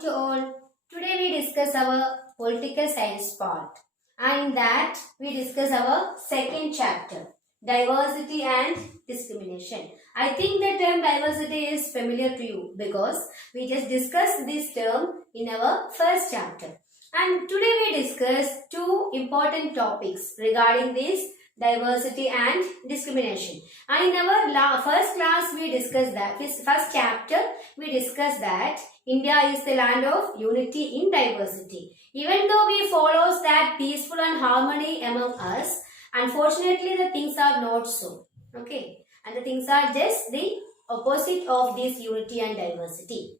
To all, today we discuss our political science part, and in that we discuss our second chapter, diversity and discrimination. I think the term diversity is familiar to you because we just discussed this term in our first chapter. And today we discuss two important topics regarding this diversity and discrimination. And in our first class we discussed that, this first chapter we discussed that India is the land of unity in diversity. Even though we follows that peaceful and harmony among us, unfortunately the things are not so. Okay. And the things are just the opposite of this unity and diversity.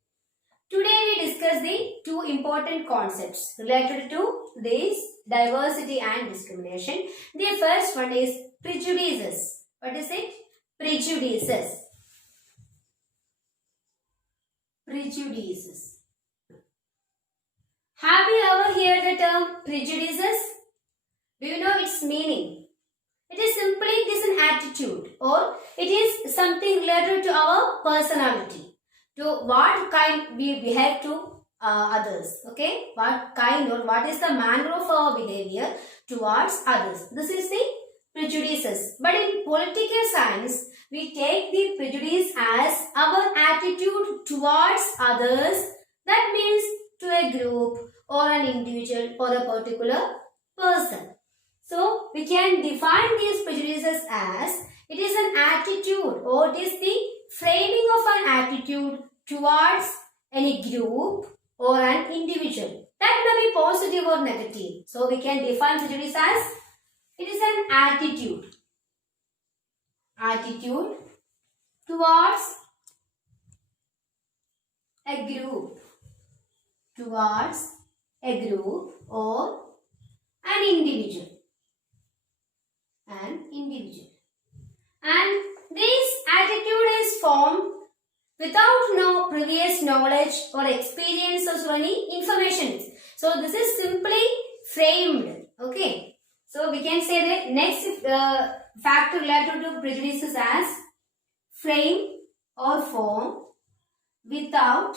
Today we discuss the two important concepts related to this diversity and discrimination. The first one is prejudices. What is it? Prejudices. Prejudices. Have you ever heard the term prejudices? Do you know its meaning? It is simply an attitude, or it is something related to our personality, to what kind we behave to others. Okay, what kind or what is the manner of our behavior towards others. This is the prejudices. But in political science, we take the prejudice as our attitude towards others. That means to a group or an individual or a particular person. So, we can define these prejudices as it is an attitude or it is the framing of an attitude towards any group or an individual. That may be positive or negative. So, we can define prejudice as it is an attitude. Attitude towards a group. Towards a group or an individual. An individual. And this attitude is formed without no previous knowledge or experiences or any information. So this is simply framed. Okay. So we can say the next factor related to prejudices as frame or form without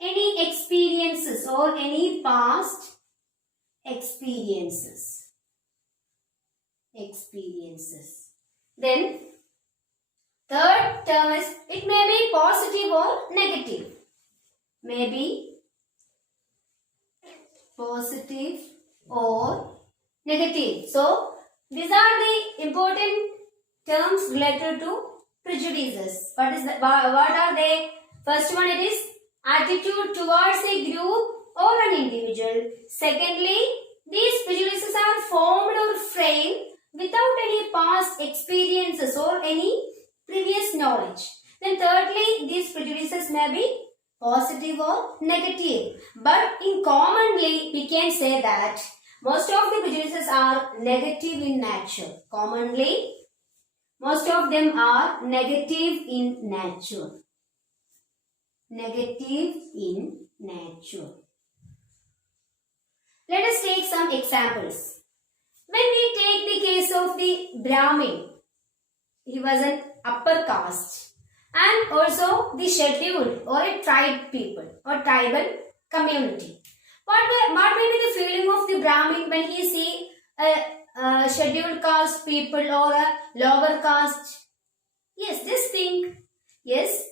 any experiences or any past experiences. Then third term is it may be positive or negative. May be positive or negative. So these are the important terms related to prejudices. What are they? First one, it is attitude towards a group or an individual. Secondly, these prejudices are formed or framed without any past experiences or any previous knowledge. Then thirdly, these prejudices may be positive or negative. But in commonly, we can say that most of the prejudices are negative in nature. Commonly, most of them are negative in nature. Negative in nature. Let us take some examples. When we take the case of the Brahmin, he was an upper caste, and also the scheduled or a tribe people or tribal community. What may be the feeling of the Brahmin when he see a scheduled caste people or a lower caste? Yes, just think. Yes,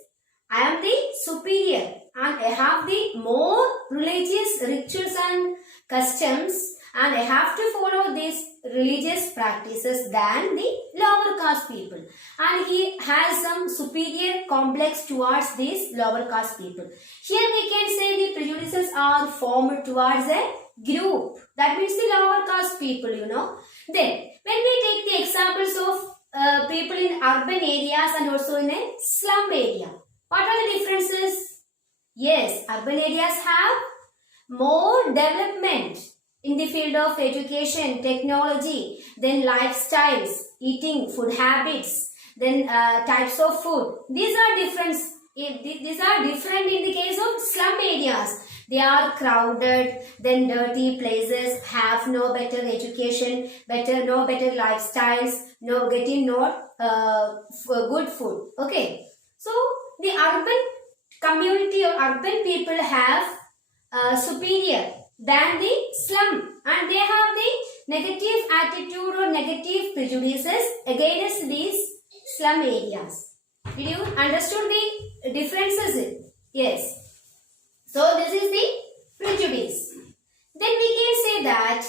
I am the superior and I have the more religious rituals and customs and I have to follow these religious practices than the lower caste people. And he has some superior complex towards these lower caste people. Here we can say the prejudices are formed towards a group. That means the lower caste people, you know. Then, when we take the examples of people in urban areas and also in a slum area, what are the differences? Yes, urban areas have more development in the field of education, technology, then lifestyles, eating, food habits, then types of food. These are different. These are different in the case of slum areas. They are crowded, then dirty places, have no better education, no better lifestyles, getting not good food. Okay. So the urban community or urban people have superior than the slum, and they have the negative attitude or negative prejudices against these slum areas. Did you understood the differences? Yes. So this is the prejudice. Then we can say that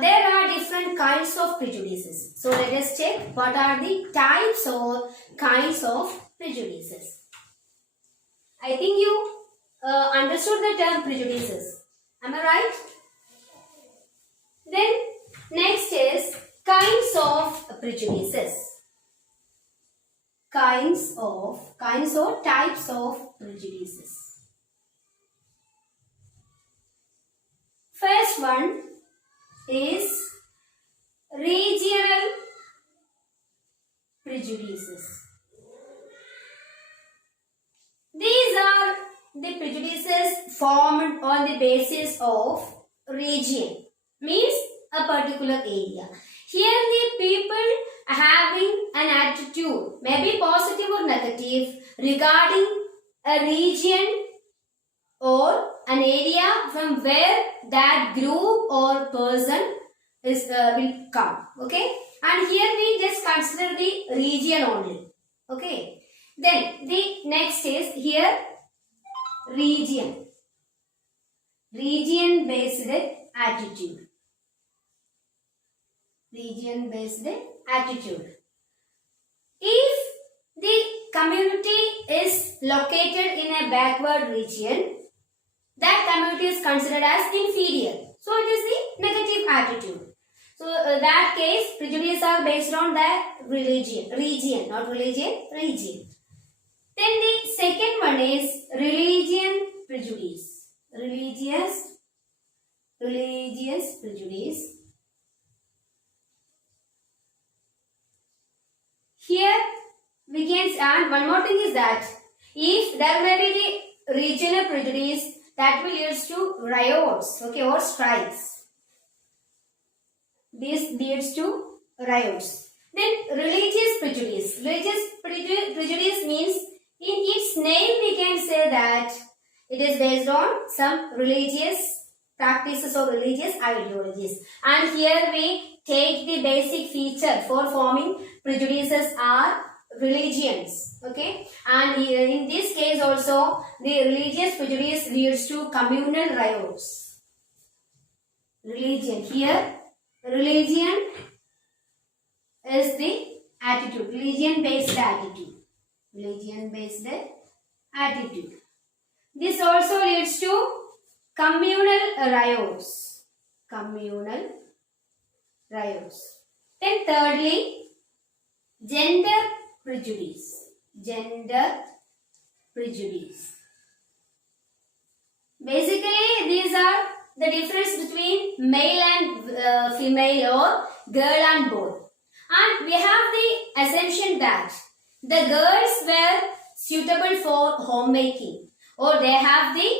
there are different kinds of prejudices. So let us check what are the types or kinds of prejudices. I think you understood the term prejudices. Am I right? Then next is kinds of prejudices. Kinds or types of prejudices. First one is regional prejudices. These are the prejudices formed on the basis of region, means a particular area. Here the people having an attitude, maybe positive or negative, regarding a region or an area from where that group or person is will come. Okay, and here we just consider the region only. Okay, then the next is here region based attitude. Region based attitude. If the community is located in a backward region, that community is considered as inferior. So it is the negative attitude. So that case, prejudices are based on that region, not religion, region. Then the second one is religion prejudice. Religious prejudice. Here we can add one more thing is that if there may be the regional prejudice, that will lead to riots, okay, or strikes. This leads to riots. Then religious prejudice. Religious prejudice means in its name we can say that it is based on some religious practices or religious ideologies. And here we take the basic feature for forming prejudices are religions. Okay, and in this case also the religious prejudice leads to communal riots. Religion, here religion is the attitude, religion based attitude. This also leads to communal riots. Then thirdly, gender prejudice. Basically, these are the difference between male and female or girl and boy. And we have the assumption that the girls were suitable for homemaking, or they have the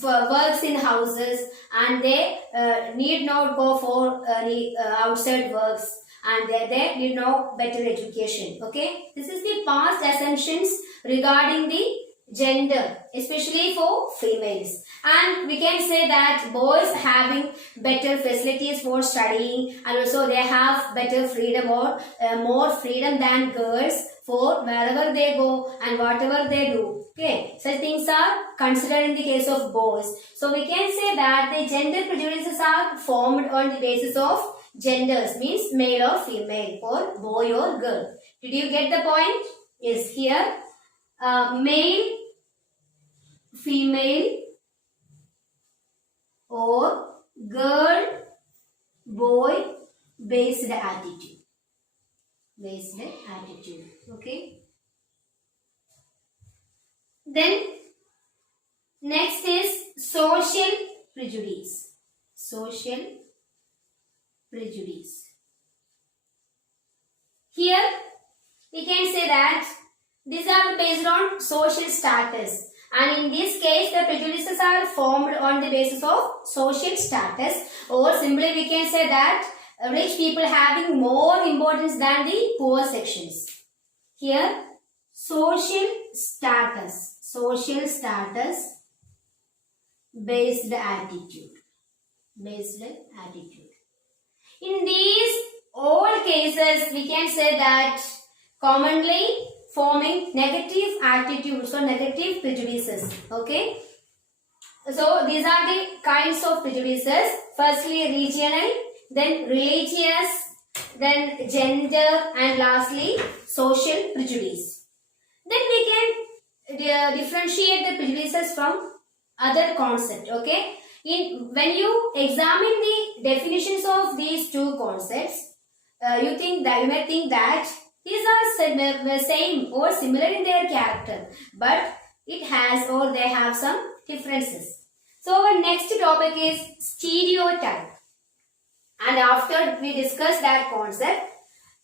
for works in houses, and they need not go for any outside works, and they need no better education. Okay, this is the past assumptions regarding the gender, especially for females. And we can say that boys having better facilities for studying, and also they have better freedom or more freedom than girls for wherever they go and whatever they do. Okay, such things are considered in the case of boys. So we can say that the gender prejudices are formed on the basis of genders, means male or female, or boy or girl. Did you get the point? Yes, here male, female, or girl, boy based attitude. Okay. Then next is social prejudice. Here we can say that these are based on social status, and in this case the prejudices are formed on the basis of social status, or simply we can say that rich people having more importance than the poor sections. Here social status. social status based attitude. Based attitude. In these all cases, we can say that commonly forming negative attitudes or negative prejudices. Okay. So these are the kinds of prejudices. Firstly, regional, then religious, then gender, and lastly, social prejudice. Then we can differentiate the prejudices from other concept. Okay. When you examine the definitions of these two concepts, you may think that these are same or similar in their character, but it has or they have some differences. So our next topic is stereotype. And after we discuss that concept,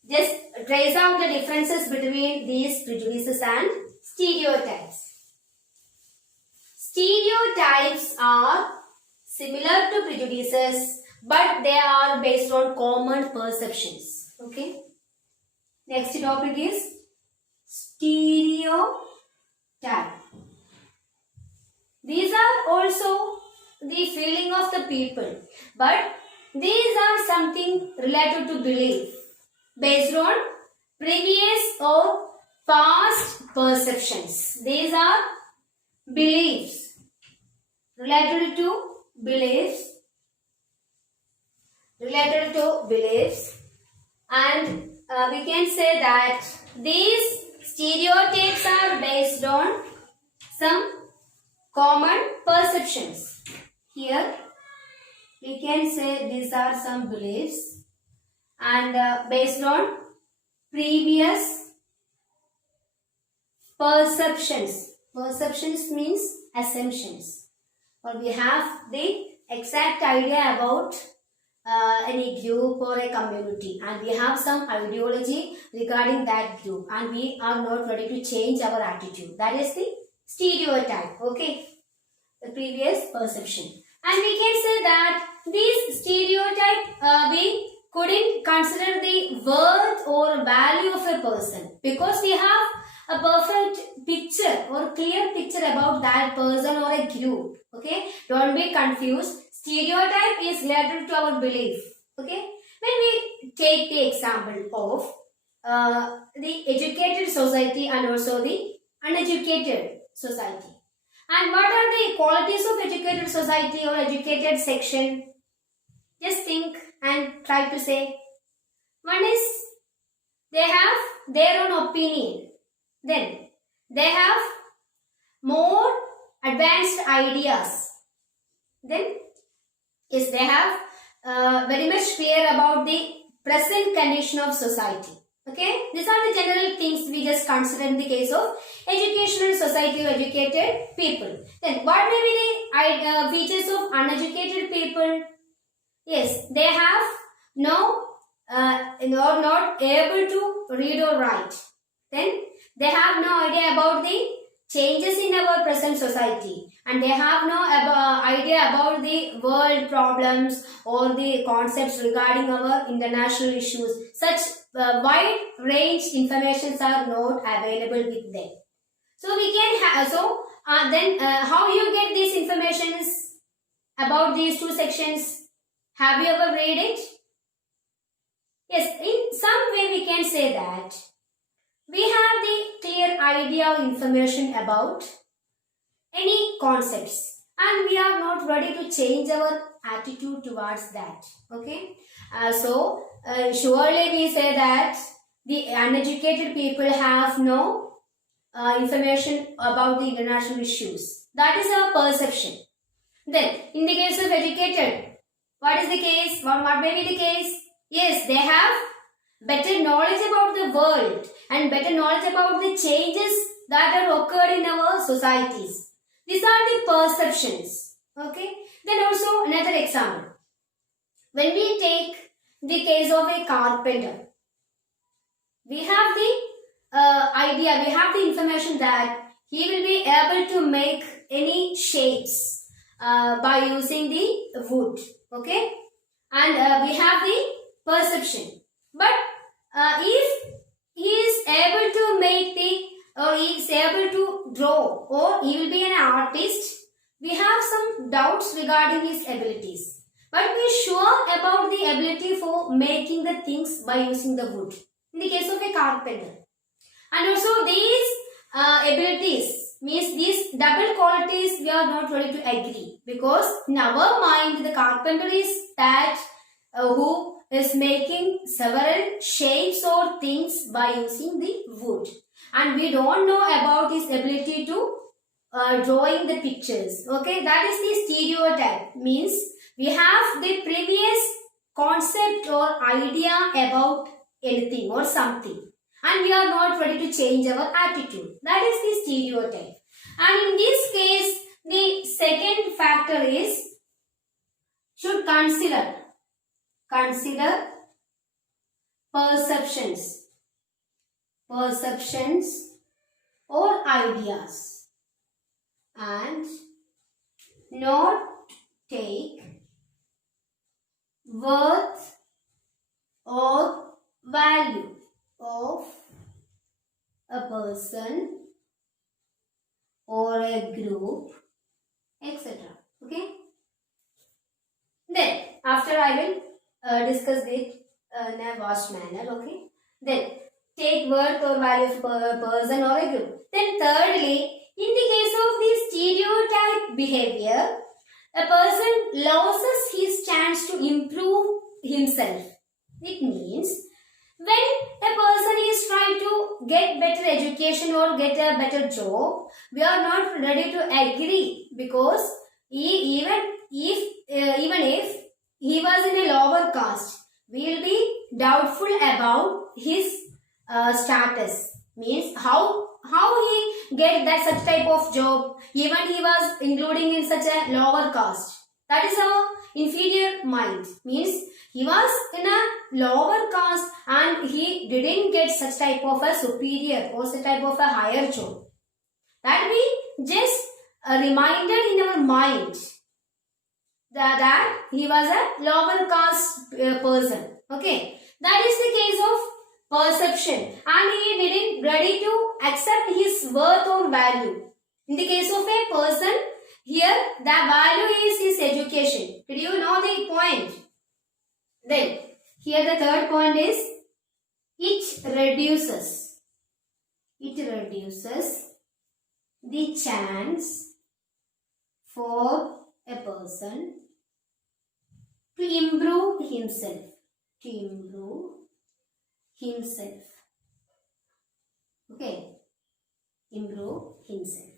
just trace out the differences between these prejudices and stereotypes. Stereotypes are similar to prejudices, but they are based on common perceptions. Okay. Next topic is stereotype. These are also the feeling of the people, but these are something related to belief based on previous or past perceptions. These are beliefs related to beliefs and we can say that these stereotypes are based on some common perceptions. Here we can say these are some beliefs and based on previous perceptions. Perceptions means assumptions, or we have the exact idea about any group or a community, and we have some ideology regarding that group, and we are not ready to change our attitude. That is the stereotype. Okay, the previous perception. And we can say that this stereotype we couldn't consider the worth or value of a person, because we have a perfect picture or clear picture about that person or a group. Okay, don't be confused. Stereotype is related to our belief. Okay, when we take the example of the educated society and also the uneducated society, and what are the qualities of educated society or educated section? Just think and try to say. One is they have their own opinion. Then they have more advanced ideas. Then yes, they have very much clear about the present condition of society. Okay, these are the general things we just consider in the case of educational society or educated people. Then what may be the features of uneducated people? Yes, they have are not able to read or write. Then they have no idea about the changes in our present society, and they have no idea about the world problems or the concepts regarding our international issues. Such wide range informations are not available with them. So we can have then how you get these informations about these two sections? Have you ever read it? Yes, in some way we can say that we have the clear idea or information about any concepts, and we are not ready to change our attitude towards that. Okay, surely we say that the uneducated people have no information about the international issues. That is our perception. Then in the case of educated, what is the case? What may be the case? Yes, they have better knowledge about the world and better knowledge about the changes that have occurred in our societies. These are the perceptions. Okay. Then also another example. When we take the case of a carpenter, we have the idea, we have the information that he will be able to make any shapes by using the wood. Okay. And we have the perception. But if he is able to make the or he is able to draw, or he will be an artist, we have some doubts regarding his abilities. But we are sure about the ability for making the things by using the wood. In the case of a carpenter. And also these abilities, means these double qualities, we are not ready to agree. Because in our mind, the carpenter is that who is making several shapes or things by using the wood. And we don't know about his ability to drawing the pictures. Okay, that is the stereotype. Means we have the previous concept or idea about anything or something. And we are not ready to change our attitude. That is the stereotype. And in this case, the second factor is, should consider perceptions or ideas, and not take worth or value of a person or a group, etc. Okay. Then after I will discuss it in a vast manner. Okay. Then take worth or value of a person or a group. Then thirdly, in the case of the stereotype behavior, a person loses his chance to improve himself. It means when a person is trying to get better education or get a better job, we are not ready to agree, because even if he was in a lower caste, we will be doubtful about his status. Means how he get that such type of job, even he was including in such a lower caste. That is our inferior mind. Means he was in a lower caste and he didn't get such type of a superior or such type of a higher job. That we just reminded in our mind that he was a lower caste person. Okay, that is the case of perception, and he didn't ready to accept his worth or value. In the case of a person, here the value is his education. Did you know the point? Then here the third point is, it reduces the chance for a person to improve himself. Okay, improve himself.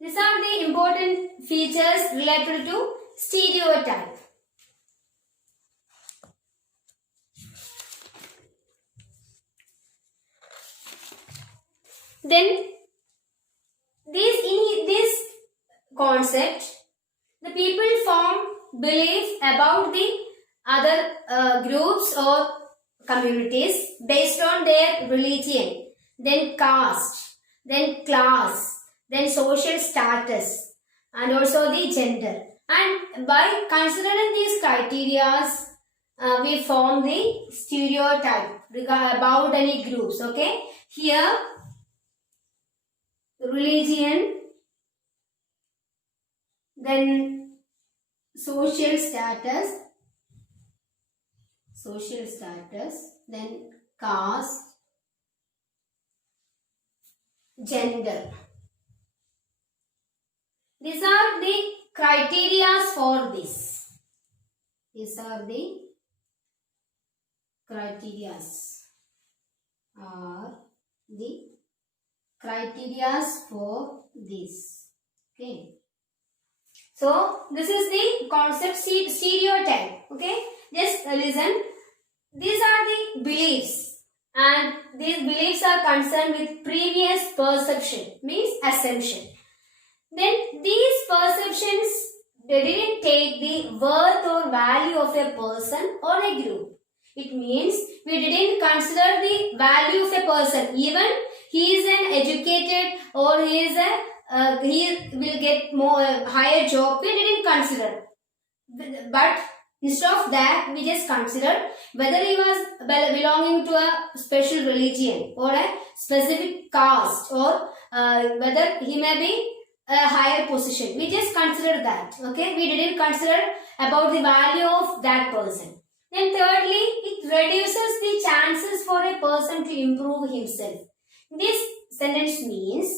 These are the important features related to stereotype. Then in this concept, the people form belief about the other groups or communities based on their religion, then caste, then class, then social status, and also the gender. And by considering these criteria, we form the stereotype about any groups. Okay, here religion, then social status, then caste, gender. These are the criteria for this. These are the criteria. For this. Okay. So this is the concept stereotype. Okay. Just listen. These are the beliefs, and these beliefs are concerned with previous perception, means assumption. Then these perceptions, they didn't take the worth or value of a person or a group. It means we didn't consider the value of a person, even he is an educated or he will get more higher job. We didn't consider, but Instead of that, we just consider whether he was belonging to a special religion or a specific caste, or whether he may be a higher position. We just consider that. Okay, we didn't consider about the value of that person. Then thirdly, it reduces the chances for a person to improve himself. This sentence means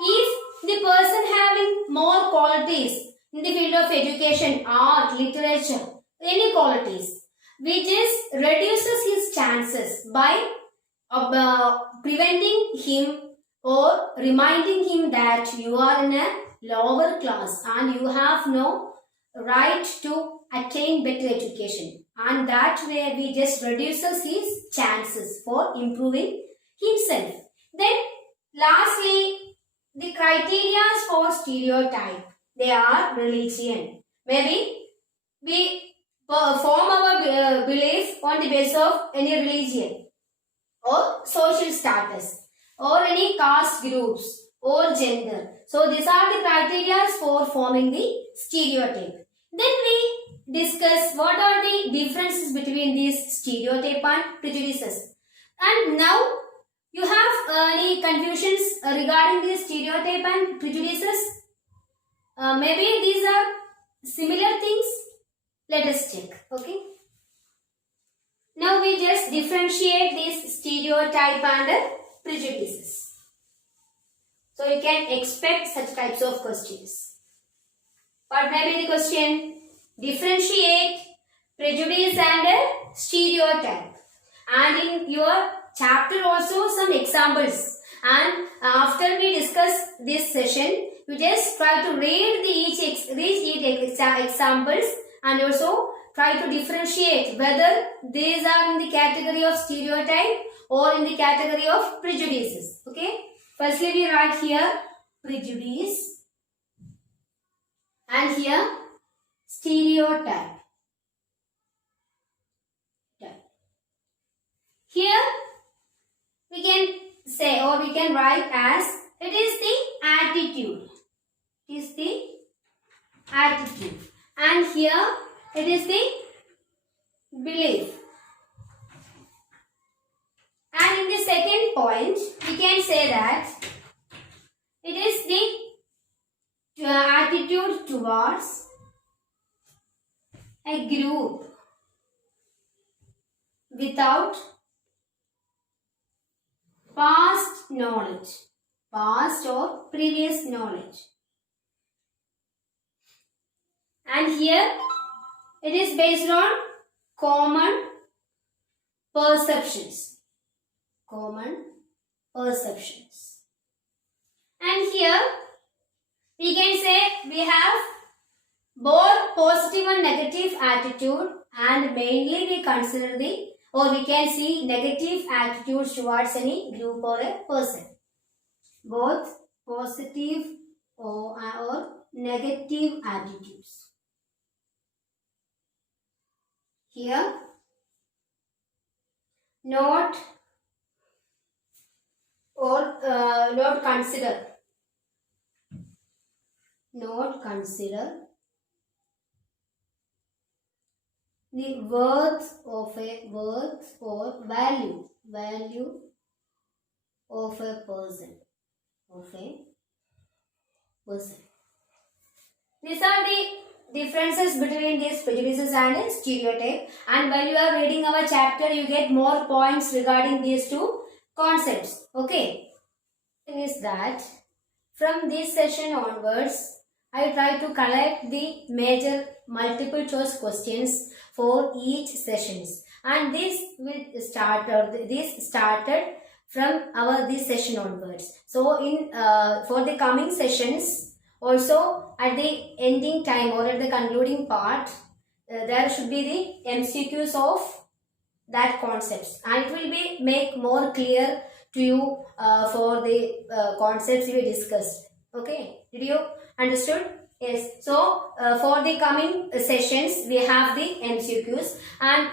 if the person having more qualities in the field of education, art, literature, any qualities, which just reduces his chances by preventing him or reminding him that you are in a lower class and you have no right to attain better education, and that way we just reduces his chances for improving himself. Then lastly, the criteria for stereotype, they are religion. Maybe we form our belief on the basis of any religion or social status or any caste groups or gender. So these are the criteria for forming the stereotype. Then we discuss what are the differences between these stereotype and prejudices. And now you have any confusions regarding these stereotype and prejudices? Maybe these are similar things. Let us check. Okay. Now we just differentiate these stereotype and prejudices. So you can expect such types of questions. What may be the question? Differentiate prejudice and stereotype. And in your chapter also some examples. And after we discuss this session, you just try to read each examples and also try to differentiate whether these are in the category of stereotype or in the category of prejudices. Okay. Firstly, we write here prejudice and here stereotype. Here we can say or we can write as it is the attitude. It is the attitude. And here it is the belief. And in the second point, we can say that it is the attitude towards a group without past knowledge, past or previous knowledge. And here it is based on common perceptions. Common perceptions. And here we can say we have both positive and negative attitude, and mainly we consider the or we can see negative attitudes towards any group or a person. Both positive or negative attitudes. Here, not consider the worth or value of a person. These are the differences between these prejudices and stereotype. And while you are reading our chapter, you get more points regarding these two concepts. Okay. Thing is that from this session onwards, I try to collect the major multiple choice questions for each sessions, and this started from this session onwards. So in for the coming sessions also, at the ending time or at the concluding part, there should be the MCQs of that concepts, and it will be make more clear to you for the concepts we discussed. Okay, did you understood? Yes. So for the coming sessions we have the MCQs, and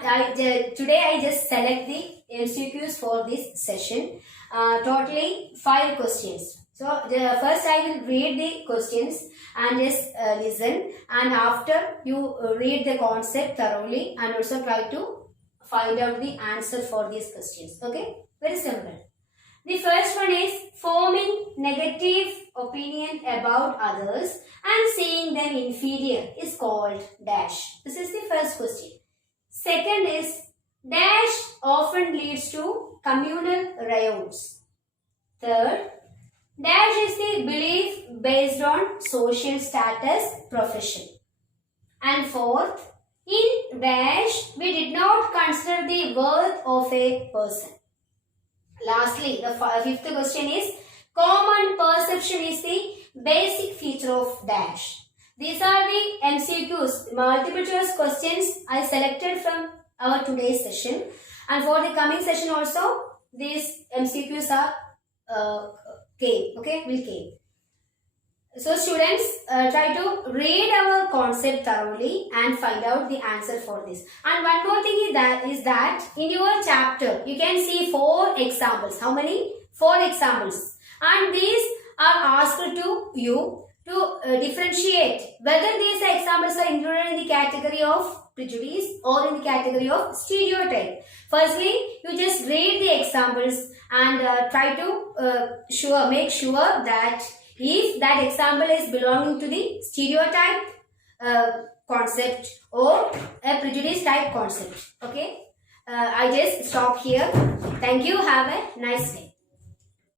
today I just select the MCQs for this session. Totally 5 questions. So first I will read the questions and just listen, and after you read the concept thoroughly and also try to find out the answer for these questions. Okay, very simple. The first one is forming negative opinion about others and seeing them inferior is called dash. This is the first question. Second is dash often leads to communal riots. Third, dash is the belief based on social status, profession. And fourth, in dash we did not consider the worth of a person. Lastly, the fifth question is common perception is the basic feature of dash. These are the MCQs, multiple choice questions I selected from our today's session, and for the coming session also these MCQs are will came. So students, try to read our concept thoroughly and find out the answer for this. And one more thing is that in your chapter you can see 4 examples. How many? 4 examples. And these are asked to you to differentiate whether these examples are included in the category of prejudice or in the category of stereotype. Firstly, you just read the examples and try to make sure that if that example is belonging to the stereotype concept or a prejudice type concept. Okay, I just stop here. Thank you. Have a nice day.